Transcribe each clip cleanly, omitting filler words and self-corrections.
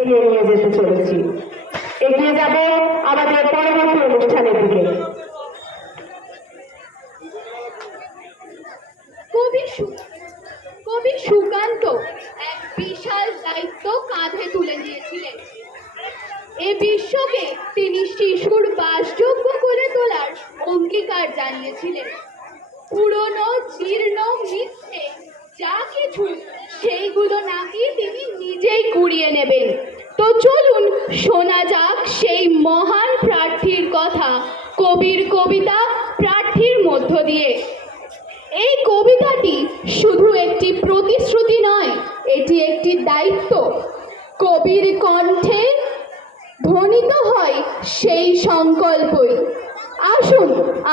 এগিয়ে নিয়ে যেতে চলেছি। এগিয়ে যাব আমাদের পরবর্তী অনুষ্ঠানের দিকে। কবি সুকান্ত এক বিশাল দায়িত্ব কাঁধে তুলে নিয়েছিলেন। এ বিশ্বকে তিনি শিশুর বাসযোগ্য করে তোলার অঙ্গীকার জানিয়েছিলেন। পুরনো জীর্ণ মিথ্যে যা কিছু সেইগুলো নাকি তিনি নিজেই কুড়িয়ে নেবেন। তো চলুন শোনা যাক সেই মহান প্রার্থীর কথা কবির কবিতা প্রার্থীর মধ্য দিয়ে। এই কবিতাটি শুধু একটি প্রতিশ্রুতি নয়, এটি একটি দায়িত্ব। কবির কণ্ঠে ধ্বনিত হয় সেই সংকল্পই। আসুন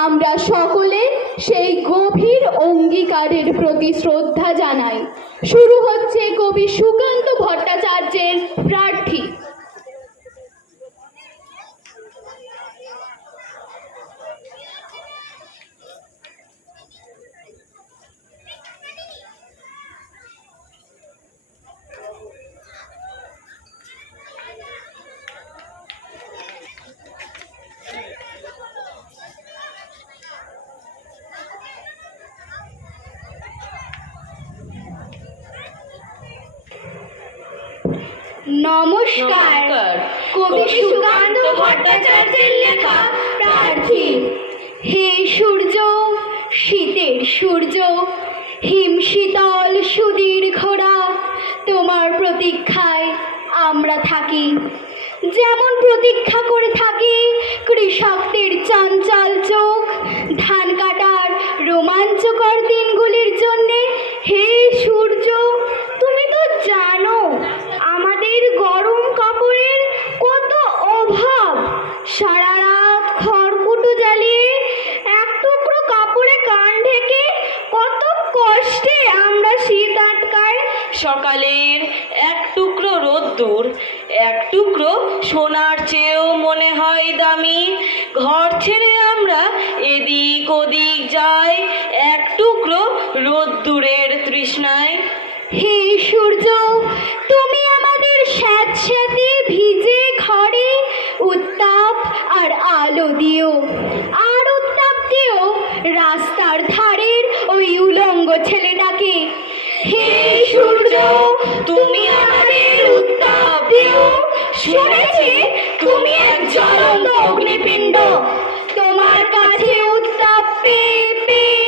আমরা সকলে সেই গভীর অঙ্গীকারের প্রতি শ্রদ্ধা জানাই। শুরু হচ্ছে কবি সুকান্ত ভট্টাচার্যের প্রার্থী। নমস্কার। কবি সুকান্ত ভট্টাচার্যের লেখা প্রার্থী। হে সূর্য, শীতের সূর্য, হিমশীতল সুদীর্ঘ রাত, তোমার প্রতীক্ষায় আমরা থাকি। যেমন প্রতীক্ষা করে থাকি কৃষকদের চঞ্চল চোখ ধান কাটার রোমাঞ্চকর দিনগুলির জন্যে। হে সূর্য, তুমি তো জানো আমাদের গরম কাপড়ের কত অভাব। সারা রাত খড়কুটো জ্বালিয়ে এক টুকরো কাপড়ে কান ঢেকে কত কষ্টে আমরা শীত আটকাই। সকালের এক টুকরো রোদ্দুর এক টুকরো সোনার চেয়েও মনে হয় দামি। ঘর ছেড়ে আমরা এদিক ওদিক যাই এক টুকরো রোদ্দুরের তৃষ্ণায়। হে সূর্য, তুমি আমাদের স্যাঁতস্যাঁতে ভিজে ঘরে উত্তাপ আর আলো দিও, আর উত্তাপ দিও রাস্তার ধারের ওই উলঙ্গ ছেলেটাকে। হে সূর্য, তুমি আমাদের উত্তাপ দিও। শুনেছি তুমি এক জ্বলন্ত অগ্নিপিণ্ড। তোমার কাছে উত্তাপ পেয়ে পেয়ে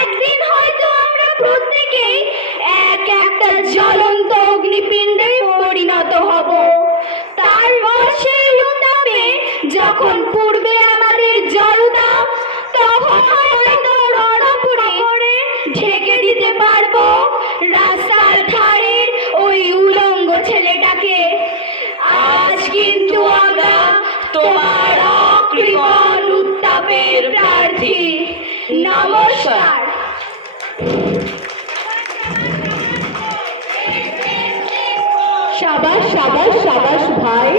একদিন হয়তো আমরা প্রত্যেকে এক একটা জ্বলন্ত অগ্নিপিণ্ডে পরিণত হব। তারপর সেই উত্তাপে যখন পূর্বে আমাদের জড়তা, তখন হয়তো রণপুরে ঢেকে দিতে পারবো রাস্তার ধারের ওই উলঙ্গ ছেলেটাকে। আজ কিন্তু আমরা তোমার অকৃপণ উত্তাপের প্রার্থী। নমস্কার। সাবাস সাবাস সাবাস ভাই।